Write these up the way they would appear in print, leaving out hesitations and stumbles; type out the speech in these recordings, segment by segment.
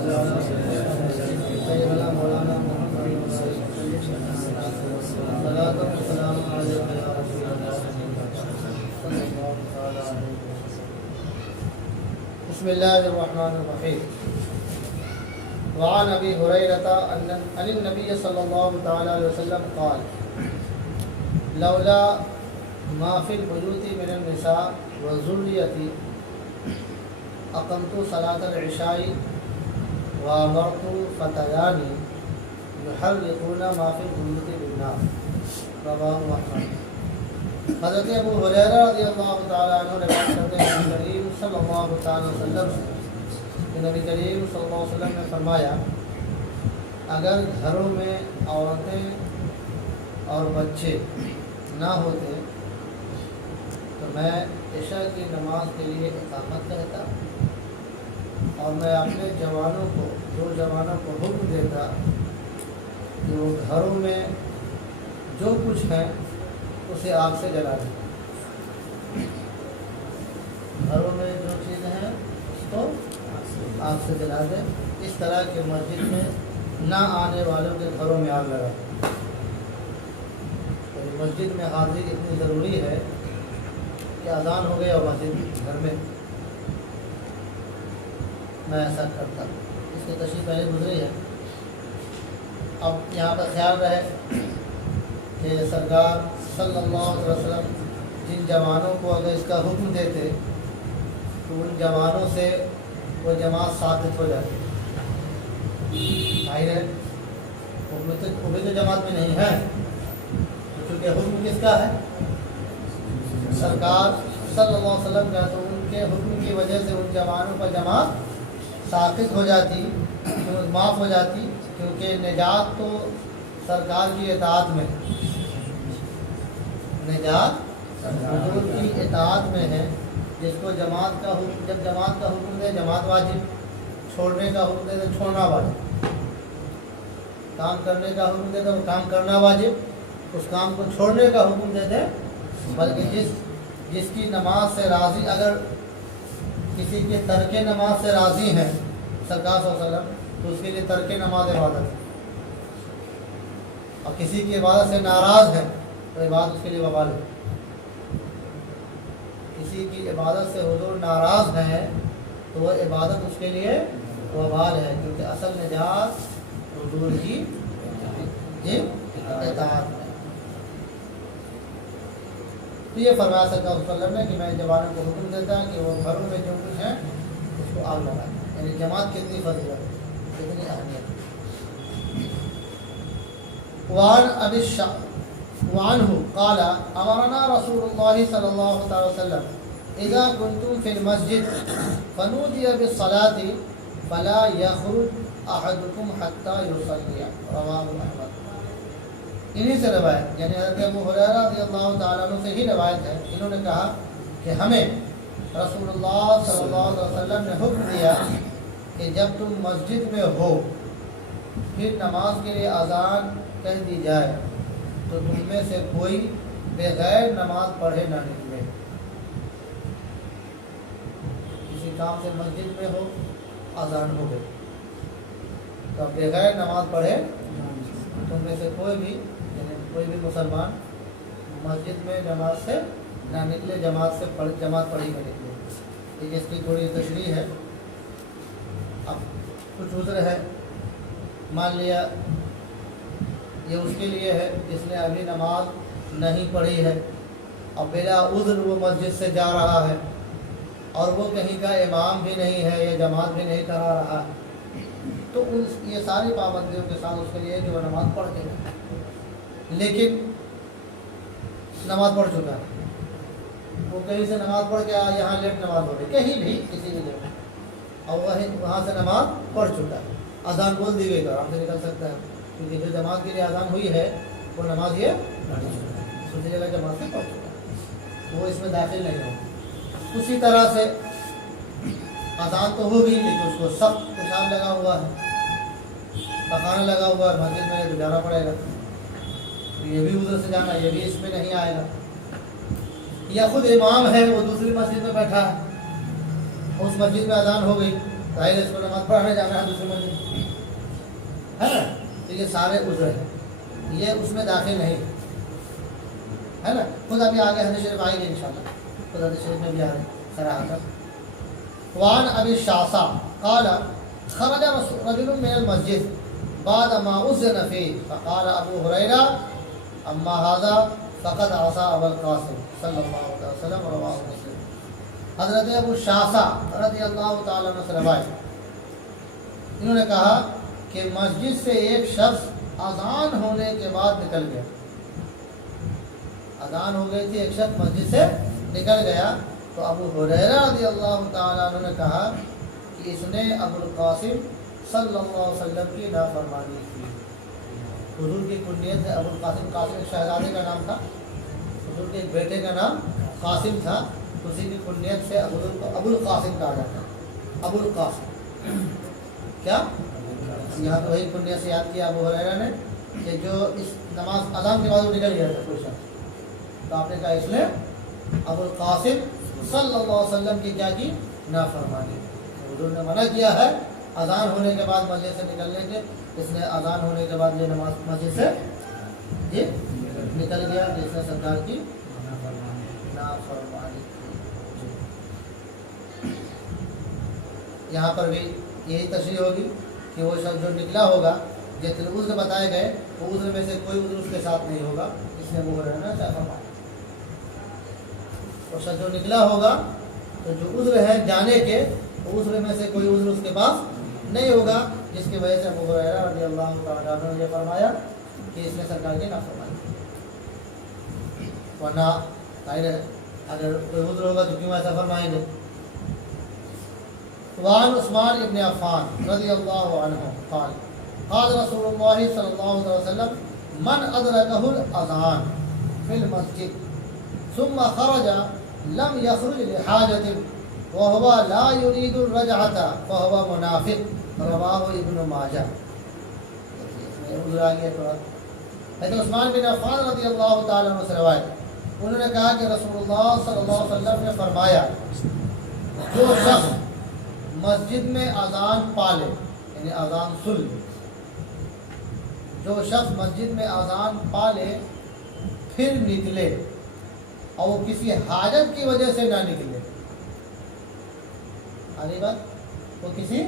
سيدنا مولانا محمد صلاة والسلام عليك يا رسول الله صلى الله تعالى عليه وسلم. بسم الله الرحمن الرحيم. وعن ابي هريرة عن النبي صلى الله تعالى عليه وسلم قال لولا ما في البيوت من النساء والذرية اقمت صلاة العشاء وامرت فتيان يحرقون ما في البيوت بالنار. رواه احمد. حضرت ابو ہریرہ رضی اللہ تعالیٰ عنہ روایت کرتے ہیں نبی کریم صلی اللہ تعالیٰ وسلم سے کہ نبی کریم صلی اللہ علیہ وسلم نے فرمایا اگر گھروں میں عورتیں اور بچے نہ ہوتے تو میں عشاء کی نماز کے لیے اقامت کرتا اور میں اپنے جوانوں کو کو حکم دیتا کہ وہ گھروں میں جو کچھ ہے اسے آگ سے جلا دیں. گھروں میں جو چیزیں ہیں اس کو آگ سے جلا دیں. اس طرح کہ مسجد میں نہ آنے والوں کے گھروں میں آگ لگا دیں. مسجد میں حاضری اتنی ضروری ہے کہ اذان ہو گئی اور مسجد گھر میں میں ایسا کرتا. اس کی تشریح پہلے گزری ہے. اب یہاں پر خیال رہے کہ سرکار صلی اللہ علیہ وسلم جن جوانوں کو اگر اس کا حکم دیتے تو ان جوانوں سے وہ جماعت ثابت ہو جاتی. ظاہر ہے وہ بھی تو جماعت میں نہیں ہے کیونکہ حکم کس کا ہے؟ سرکار صلی اللہ علیہ وسلم کا. تو ان کے حکم کی وجہ سے ان جوانوں پر جماعت ثابت ہو جاتی, معاف ہو جاتی, کیونکہ نجات تو سرکار کی اطاعت میں ہے. نجات حضور کی اطاعت میں ہے. جس کو جماعت کا حکم, جب جماعت کا حکم دے جماعت واجب, چھوڑنے کا حکم دے تو چھوڑنا واجب, کام کرنے کا حکم دے تو وہ کام کرنا واجب, اس کام کو چھوڑنے کا حکم دے دے. بلکہ جس کی نماز سے راضی, اگر کسی کے ترک نماز سے راضی ہیں سرکار صلی اللہ علیہ وسلم تو اس کے لیے ترک نماز عبادت ہے, اور کسی کی عبادت سے ناراض ہے تو عبادت اس کے لیے وبال ہے. کسی کی عبادت سے حضور ناراض ہیں تو وہ عبادت اس کے لیے وبال ہے, کیونکہ اصل نجات حضور کی اطاعت ہے. تو یہ فرمایا سرکار صلی اللہ علیہ وسلم نے کہ میں جوانوں کو حکم دیتا کہ وہ گھروں میں جو کچھ ہے اس کو آگ لگائیں. یعنی جماعت کتنی فضیلت ہے, کتنی اہمیت ہے. وعنه قال امرنا رسول الله صلى الله عليه وسلم اذا كنتم في المسجد فنودي بالصلاه فلا يخرج احدكم حتى يصلي. رواه احمد. انہی سے روایت, یعنی حضرت ابو ہریرہ رضی اللہ تعالیٰ عنہ سے ہی روایت ہے. انہوں نے کہا کہ ہمیں رسول اللہ صلی اللہ علیہ وسلم نے حکم دیا کہ جب تم مسجد میں ہو پھر نماز کے لیے اذان کہہ دی جائے تو تم میں سے کوئی بغیر نماز پڑھے نہ نکلے. کسی کام سے مسجد میں ہو, اذان ہو گئی تو بغیر نماز پڑھے تم میں سے کوئی بھی مسلمان مسجد میں جماعت سے نہ نکلے, جماعت پڑھی نہ نکلے. یہ اس کی تھوڑی تشریح ہے. اب کچھ عذر ہے, مان لیا یہ اس کے لیے ہے جس نے ابھی نماز نہیں پڑھی ہے, اب بلا عذر وہ مسجد سے جا رہا ہے اور وہ کہیں کا امام بھی نہیں ہے یا جماعت بھی نہیں کرا رہا ہے, تو یہ ساری پابندیوں کے ساتھ اس کے لیے جو نماز پڑھ کے لیکن نماز پڑھ چکا ہے, وہ کہیں سے نماز پڑھ کے یہاں لیٹ نماز ہو رہی کہیں بھی کسی بھی جگہ, اور وہاں سے نماز پڑھ چکا ہے, اذان بول دی گئی تو آرام سے نکل سکتا ہے, کیونکہ جو جماعت کے لیے اذان ہوئی ہے وہ نماز یہ دوسری جگہ جماعت سے پڑھ چکا ہے, وہ اس میں داخل نہیں ہو. اسی طرح سے اذان تو ہوگی لیکن اس کو سخت پیشاب لگا ہوا ہے, پخانا لگا ہوا ہے, مسجد میں تو جانا پڑے گا, تو یہ بھی ادھر سے جانا, یہ بھی اس میں نہیں آئے گا. یا خود امام ہے وہ دوسری مسجد میں بیٹھا ہے, اس مسجد میں اذان ہو گئی ظاہر ہے اس کو نماز پڑھانے جانا ہے دوسری مسجد، ہے نا، تو یہ سارے عذر ہیں، یہ اس میں داخل نہیں ہے نا. خود ابھی آگے حدیث شریف آئے گی انشاءاللہ، خود حدیث شریف میں بھی آ رہے ہیں صراحتاً. وعن ابی الشعثاء قال خرج رجل من المسجد بعد ما اذن فيه فقال ابو هريره اما هذا فقد عصى ابا القاسم صلی اللہ علیہ وسلم رواه مسلم. حضرت ابو الشعثاء رضی اللہ تعالیٰ عنہ سے روایت، انہوں نے کہا کہ مسجد سے ایک شخص اذان ہونے کے بعد نکل گیا. اذان ہو گئی تھی، ایک شخص مسجد سے نکل گیا، تو ابو ہریرہ رضی اللہ تعالیٰ عنہ نے کہا کہ اس نے ابو القاسم صلی اللہ علیہ وسلم کی نافرمانی کی. حضور کی کنیت ہے ابو القاسم. قاسم ایک شہزادے کا نام تھا، حضور کے ایک بیٹے کا نام قاسم تھا، اسی کی کنیت سے ابو القاسم کہا جاتا ہے. ابو القاسم کیا یہاں تو وہی کنیت سے یاد کیا ابو ہریرہ نے کہ جو اس نماز اذان کے بعد وہ نکل گیا تھا کوئی شخص، تو آپ نے کہا اس نے ابو القاسم صلی اللہ علیہ وسلم کی کیا کی؟ نافرمانی. حضور نے منع کیا ہے اذان ہونے کے بعد مسجد سے نکلنے کے. اس نے اذان ہونے کے بعد یہ نماز مسجد سے جی نکل گیا، جس نے سرکار کی نافرمانی کی. یہاں پر بھی یہی تشریح ہوگی کہ وہ شخص جو نکلا ہوگا، جتنے عذر بتائے گئے وہ عذر میں سے کوئی عذر اس کے ساتھ نہیں ہوگا، اس نے وہ رہنا چاہتا. اور شخص جو نکلا ہوگا تو جو عذر ہے جانے کے، عذر میں سے کوئی عذر اس کے پاس نہیں ہوگا، جس کی وجہ سے ابو ہریرہ رضی اللہ تعالیٰ عنہ نے فرمایا کہ اس نے سرکار کی نافرمانی. ورنہ اگر کوئی عذر ہوگا تو کیوں ایسا فرمائیں گے. وعن عثمان ابن عفان رضی اللہ عنہ قال قال رسول اللہ صلی اللہ علیہ وسلم من ادرکہ الاذان فی المسجد ثم خرج لم يخرج لحاجة وهو لا يريد الرجعة فهو منافق رواه ابن ماجہ. حضرت عثمان بن عفان رضی اللہ تعالیٰ عنہ سے روایت، انہوں نے کہا کہ رسول اللہ صلی اللہ علیہ وسلم نے فرمایا جو شخص مسجد میں اذان پالے یعنی اذان سن، جو شخص مسجد میں اذان پالے پھر نکلے اور وہ کسی حاجت کی وجہ سے نہ نکلے، بات وہ کسی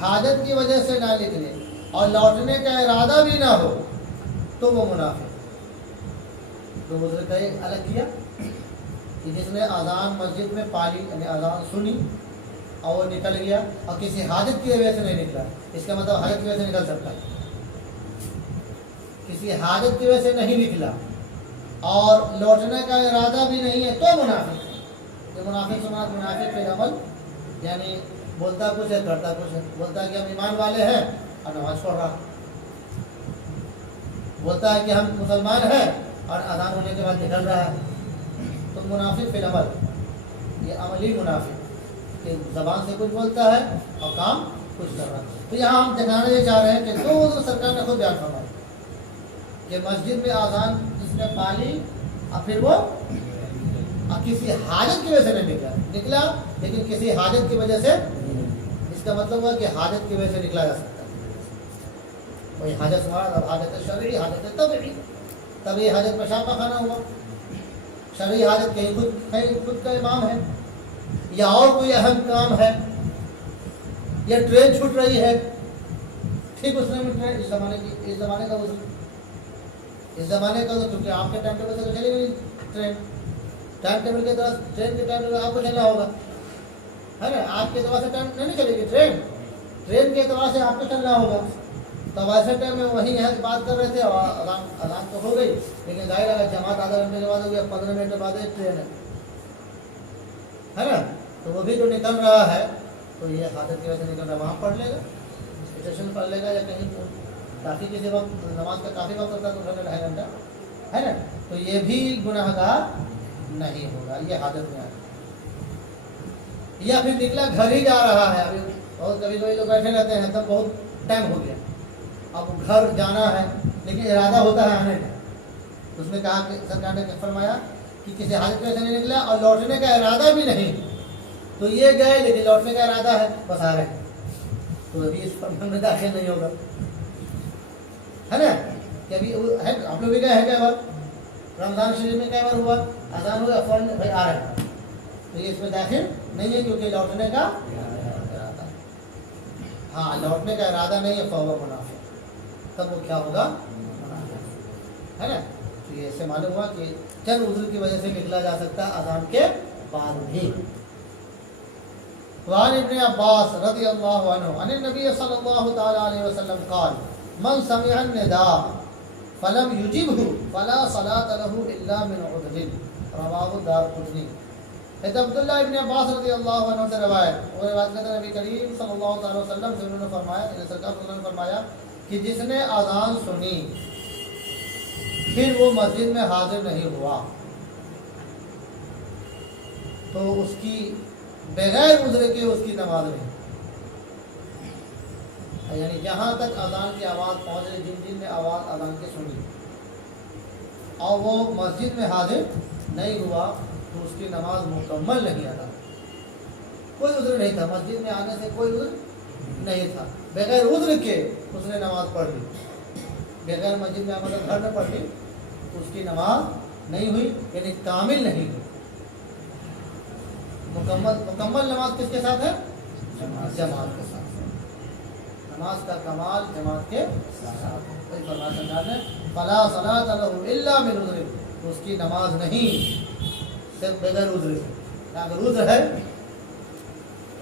حاجت کی وجہ سے نہ نکلے اور لوٹنے کا ارادہ بھی نہ ہو، تو وہ منافق. تو عذر کا ایک الگ کیا کہ جس نے اذان مسجد میں پالی یعنی اذان سنی اور وہ نکل گیا اور کسی حاجت کی وجہ سے نہیں نکلا. اس کا مطلب حاجت کی وجہ سے نکل سکتا ہے، کسی حاجت کی وجہ سے نہیں نکلا اور لوٹنے کا ارادہ بھی نہیں ہے تو منافق ہے. یہ منافق سماعت منافق کے عمل یعنی بولتا کچھ ہے کرتا کچھ ہے. بولتا ہے کہ ہم ایمان والے ہیں اور نماز پڑھ رہا، بولتا ہے کہ ہم مسلمان ہیں اور اذان ہونے کے بعد نکل رہا ہے. تو منافق فی العمل، یہ عملی منافق کہ زبان سے کچھ بولتا ہے اور کام کچھ کر رہا ہے. تو یہاں ہم دکھانا یہ چاہ رہے ہیں کہ دو سرکار نے خود بیان فرمایا کہ مسجد میں اذان جس نے پالی اور پھر وہ کسی حاجت کی وجہ سے نہیں نکلا لیکن کسی حاجت کی وجہ سے، اس کا مطلب ہوا کہ حاجت کی وجہ سے نکلا جا سکتا ہے. کوئی حاجت مراد اور حاجت شرعی، حاجت طبعی. تب یہ حاجت پیشاب کا کھانا ہوا، شرعی حاجت کہیں خود کا امام ہے یا اور کوئی اہم کام ہے یا ٹرین چھوٹ رہی ہے. ٹھیک اس نے اس زمانے کا کیونکہ آپ کے ٹائم ٹیبل سے تو چلے گی ٹرین، ٹائم ٹیبل کے طرح ٹرین کے ٹائم ٹیبل آپ کو چلنا ہوگا، ہے نا. آپ کے اعتبار سے ٹائم نہیں چلے گی ٹرین کے اعتبار سے آپ کو چلنا ہوگا. تو ویسے ٹائم میں وہیں یہاں بات کر رہے تھے اور اذان تو ہو گئی، لیکن ظاہر ہے جماعت آدھا گھنٹے کے بعد ہو گیا، 15 منٹ کے بعد ٹرین ہے نا. تو وہ بھی جو نکل رہا ہے تو یہ حاجت کی وجہ سے نکل رہا ہے، وہاں پڑھ لے گا، اسٹیشن پڑھ لے گا یا کہیں کافی کسی وقت نماز کا کافی وقت ہوتا ہے تو 2 گھنٹہ ہے نا. تو یہ بھی گناہ گار نہیں ہوگا، یہ حاجت میں آ رہا. یا پھر نکلا گھر ہی جا رہا ہے، ابھی بہت کبھی لوگ بیٹھے رہتے ہیں تب بہت ٹائم ہو گیا، اب گھر جانا ہے لیکن ارادہ ہوتا ہے آنے کا. اس میں کہا کہ سرکار نے فرمایا کہ کسی حاجت کی وجہ سے نہیں نکلا اور لوٹنے کا ارادہ بھی نہیں، تو یہ گئے لیکن لوٹنے کا ارادہ ہے، بس آ رہے ہیں. تو ابھی اس فرمان میں داخل نہیں ہوگا، ہے نا؟ کہ ابھی ہے آپ لوگ بھی گئے ہیں کئی بار رمضان شریف میں، کئی بار ہوا اذان ہوا فوراً بھائی آ رہے ہیں، تو یہ اس میں داخل نہیں ہے کیونکہ لوٹنے کا ارادہ، ہاں لوٹنے کا ارادہ نہیں ہے فوق منافع، تب وہ کیا ہوگا؟ منافع، ہے نا؟ تو یہ اس سے معلوم ہوا کہ چند عذر کی وجہ سے نکلا جا سکتا ہے اذان کے بعد بھی۔ وعن ابن عباس رضی اللہ عنہ عن النبی صلی اللہ تعالی علیہ وسلم قال من سمع النداء فلم يجبه فلا صلاة له الا من عذر، رواه الدارقطنی۔ حضرت عبداللہ ابن عباس رضی اللہ عنہ سے روایت، وہ روایت کرتے ہیں نبی کریم صلی اللہ علیہ وسلم سے، انہوں نے فرمایا، سرکار صلی اللہ علیہ وسلم نے فرمایا کہ جس نے اذان سنی پھر وہ مسجد میں حاضر نہیں ہوا تو اس کی بغیر عذر کے اس کی نماز نہیں، یعنی جہاں تک اذان کی آواز پہنچ رہی، جن جن نے آواز اذان کی سنی اور وہ مسجد میں حاضر نہیں ہوا تو اس کی نماز مکمل نہیں ادا، کوئی عذر نہیں تھا، مسجد میں آنے سے کوئی عذر نہیں تھا، بغیر عذر کے اس نے نماز پڑھ لی، بغیر مسجد میں مطلب گھر میں پڑھ لی تو اس کی نماز نہیں ہوئی، یعنی کامل نہیں ہوئی۔ مکمل نماز کس کے ساتھ ہے؟ جماعت کے ساتھ، نماز کا کمال جماعت کے ساتھ۔ وہی فرمایا سرکار نے فلا صلاۃ لہ الا من عذر، اس کی نماز نہیں صرف بغیر عذر سے، اگر عذر ہے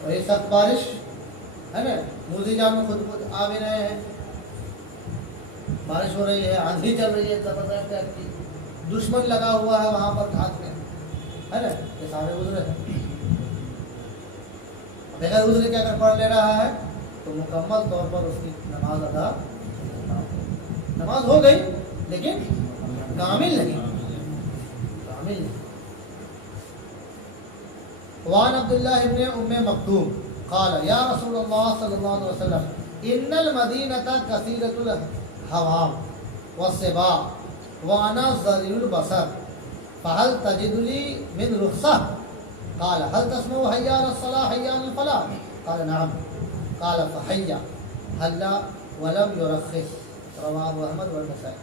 وہی سخت بارش ہے نا، موزی جان میں خود آ بھی رہے ہیں، بارش ہو رہی ہے، آندھی چل رہی ہے زبردست کی، دشمن لگا ہوا ہے وہاں پر ہاتھ میں، ہے نا، یہ سارے عذر ہیں۔ بغیر عذر کے اگر پڑھ لے رہا ہے تو مکمل طور پر اس کی نماز ادا، نماز ہو گئی لیکن کامل نہیں، کامل نہیں۔ وعن عبداللہ ابن ام مکتوم قال یا رسول اللہ صلی اللہ علیہ وسلم ان المدینة کثیرۃ الحوام والسباع وانا ضریع البصر فهل تجد لي من رخصة؟ قال هل تسمع حي على الصلاة حي على الفلاح؟ قال نعم، قال فحي هلا ولم يرخص، رواه احمد والنسائی۔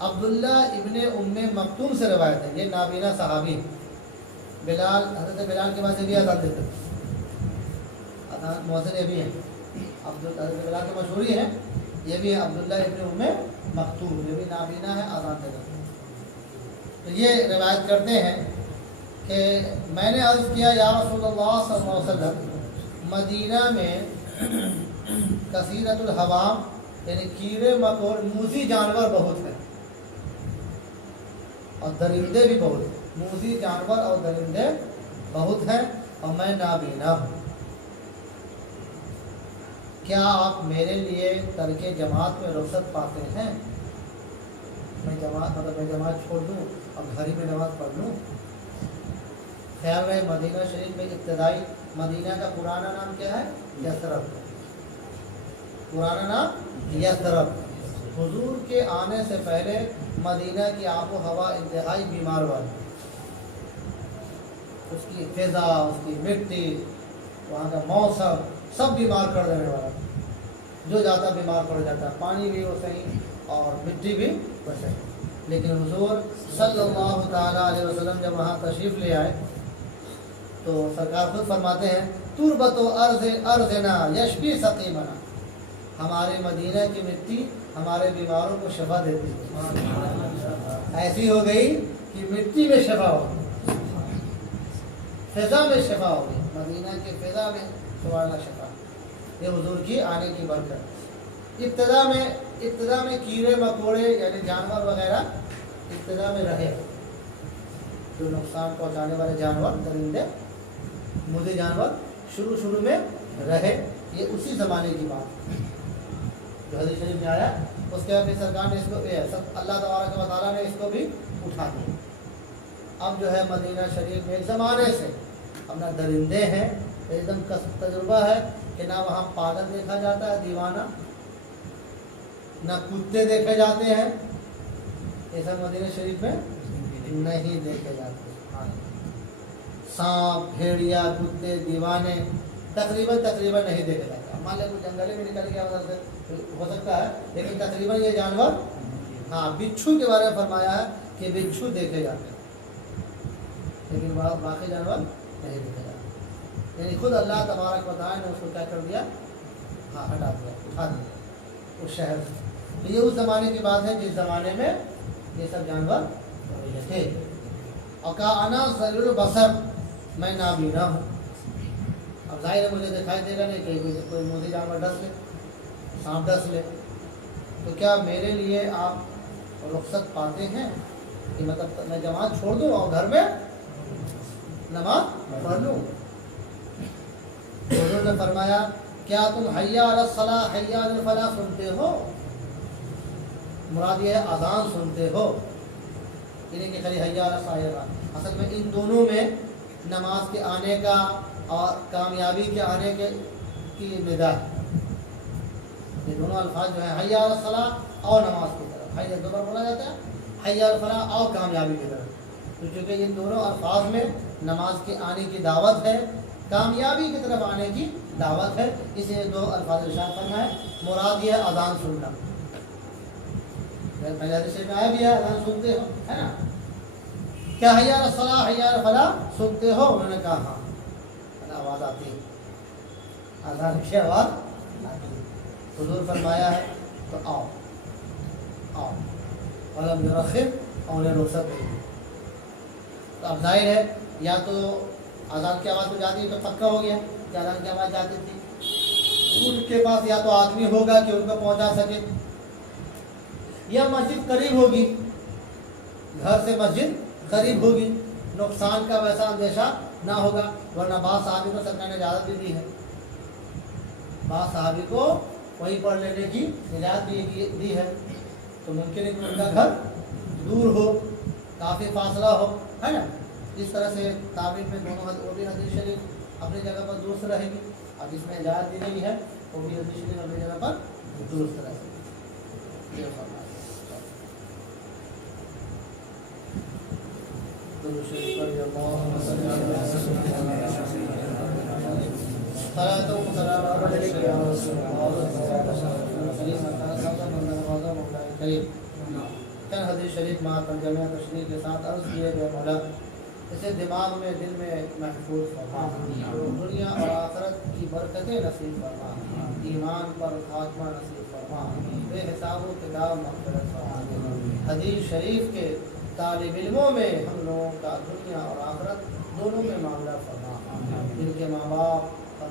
عبداللہ ابن ام مکتوم سے روایت ہے، یہ نابینا صحابی، بلال، حضرت بلال کے بعد سے بھی اذان دیتے ہیں، مؤذن یہ بھی ہیں، حضرت بلال کے مشہوری ہیں، یہ بھی ہے عبداللہ ابن ام مکتوم، یہ بھی نابینا ہے، اذان دیتے ہیں۔ تو یہ روایت کرتے ہیں کہ میں نے عرض کیا یا رسول اللہ صلی اللہ علیہ وسلم، مدینہ میں کثیرۃ الحوام یعنی کیڑے مکوڑ موذی جانور بہت ہیں اور درندے بھی بہت ہیں، موذی جانور اور درندے بہت ہیں اور میں نابینا ہوں، کیا آپ میرے لیے ترک جماعت میں رخصت پاتے ہیں؟ میں جماعت چھوڑ دوں اور گھر ہی میں نماز پڑھ لوں؟ خیال رہے مدینہ شریف میں ابتدائی، مدینہ کا پرانا نام کیا ہے؟ یثرب، پرانا نام یثرب۔ حضور کے آنے سے پہلے مدینہ کی آب و ہوا انتہائی بیمار والی، اس کی فضا، اس کی مٹی، وہاں کا موسم سب بیمار کر دینے والا، جو جاتا بیمار پڑ جاتا، پانی بھی وہ صحیح اور مٹی بھی ویسے۔ لیکن حضور صلی اللہ تعالیٰ علیہ وسلم جب وہاں تشریف لے آئے تو سرکار خود فرماتے ہیں تربت و ارضنا یشفی سقیمنا، ہمارے مدینہ کی مٹی ہمارے بیماروں کو شفا دیتی ہے، ایسی ہو گئی کہ مٹی میں شفا ہو گئی، فضا میں شفا ہو گئی، مدینہ کی فضا میں سبحان شفا، یہ حضور کی آنے کی برکت۔ ابتدا میں کیڑے مکوڑے یعنی جانور وغیرہ ابتدا میں رہے، جو نقصان پہنچانے والے جانور، درندے، موذی جانور شروع میں رہے، یہ اسی زمانے کی بات جو حدیث شریف میں آیا، اس کے بعد سرکار نے اس کو اللہ تبارک و تعالیٰ نے اس کو بھی اٹھا دیا۔ اب جو ہے مدینہ شریف میں ایک زمانے سے اپنا درندے ہیں، ایک دم تجربہ ہے کہ نہ وہاں پاگل دیکھا جاتا ہے دیوانہ، نہ کتے دیکھے جاتے ہیں، ایسا مدینہ شریف میں نہیں دیکھے جاتے، سانپ، بھیڑیا، کتے، دیوانے تقریباً نہیں دیکھے جاتے۔ مان لیں کوئی جنگل میں نکل گیا ادھر سے ہو سکتا ہے، لیکن تقریباً یہ جانور ہاں بچھو کے بارے میں فرمایا ہے کہ بچھو دیکھے جاتے ہیں، لیکن باقی جانور نہیں دیکھے جاتے، یعنی خود اللہ تبارک و تعالیٰ نے اس کو کیا کر دیا، ہاں ہٹا دیا، اٹھا دیا اس شہر سے۔ تو یہ اس زمانے کی بات ہے جس زمانے میں یہ سب جانور تھے۔ اور کہا انا ذلیل البصر، میں نابینا ہوں۔ اب ظاہر ہے مجھے دکھائی دے گا نہیں کہ کوئی موذی جانور ڈس لے، سانپ ڈس لے، تو کیا میرے لیے آپ رخصت پاتے ہیں کہ مطلب میں جماعت چھوڑ دوں اور گھر میں نماز پڑھ لوں؟ حضور نے فرمایا کیا تم حی علی الصلاۃ حی علی الفلاح سنتے ہو؟ مراد یہ ہے اذان سنتے ہو، یعنی کہ خالی حی علی الصلاۃ۔ اصل میں ان دونوں میں نماز کے آنے کا اور کامیابی کے آنے کی ندا ہے۔ یہ دونوں الفاظ جو ہیں حی علی الصلاۃ اور نماز کی طرف، حی دو بار بولا جاتا ہے، حی علی الفلاح اور کامیابی کی طرف، تو چونکہ ان دونوں الفاظ میں نماز کے آنے کی دعوت ہے، کامیابی کی طرف آنے کی دعوت ہے، اس لیے دو الفاظ ارشاد کرنا ہے۔ مراد یہ ہے اذان سننا، پہلے حدیث میں آیا بھی ہے اذان سنتے ہو، ہے نا؟ کیا حی علی الصلاۃ حی علی الفلاح سنتے ہو؟ انہوں نے کہا ہاں، آواز آتی ہے، اذان کی آواز آتی ہے۔ حضور فرمایا ہے تو آؤ آؤ، ولم یرخص، اور انہیں رخصت دے دی۔ تو اب ظاہر ہے یا تو اذان کی آواز تو جاتی ہے تو پکا ہو گیا کہ اذان کی آواز جاتی تھی، ان کے پاس یا تو آدمی ہوگا کہ ان کو پہنچا سکے، یا مسجد قریب ہوگی، گھر سے مسجد قریب ہوگی، نقصان کا ویسا اندیشہ نہ ہوگا، ورنہ بعض صحابی کو سرکار نے اجازت بھی دی ہے، بعض صحابی کو وہیں پڑھ لینے کی اجازت دی ہے، تو ممکن ہے کہ ان کا گھر دور ہو، کافی فاصلہ ہو، ہے نا؟ اس طرح سے تعبیر میں دونوں وہ بھی حدیث شریف اپنی جگہ پر درست رہے گی، اب جس میں اجازت دی گئی ہے وہ بھی حدیث شریف اپنی جگہ پر درست رہے گی۔ یہ فرمایا حدیث شریف مع ترجمہ تشریح کے ساتھ عرض کیے گئے مولا اسے دماغ میں دل میں محفوظ فرما، دنیا اور آخرت کی برکتیں نصیب فرما، ایمان پر خاتمہ نصیب فرما، بے حساب و کتاب مغفرت فرما۔ حدیث شریف کے طالب علموں میں ہم لوگوں کا دنیا اور آخرت دونوں میں معاملہ فرما، جن کے ماں باپ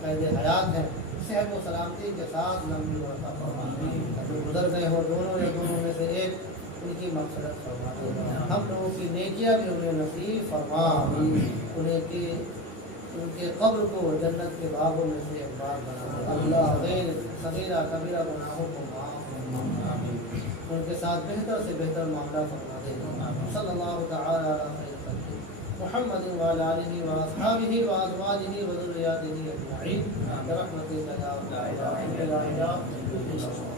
قید حیات ہیں صحت و سلامتی کے ساتھ لمبی عمر عطا فرما، جو گزر گئے ہو دونوں یا دونوں میں سے ایک، ان کی مغفرت فرما، ہم لوگوں کی نیکیاں بھی انہیں نصیب فرما، ان کے قبر کو جنت کے باغوں میں سے ایک بار بنا، اللہ غیر صغیرہ کبیرہ گناہوں کو معاف فرما، ان کے ساتھ بہتر سے بہتر معاملہ فرما دے۔ صلی اللہ تعالی علی خیر خلقہ محمد وعلی آلہ واصحابہ وازواجہ وذریاتہ اجمعین برحمتک یا ارحم الراحمین۔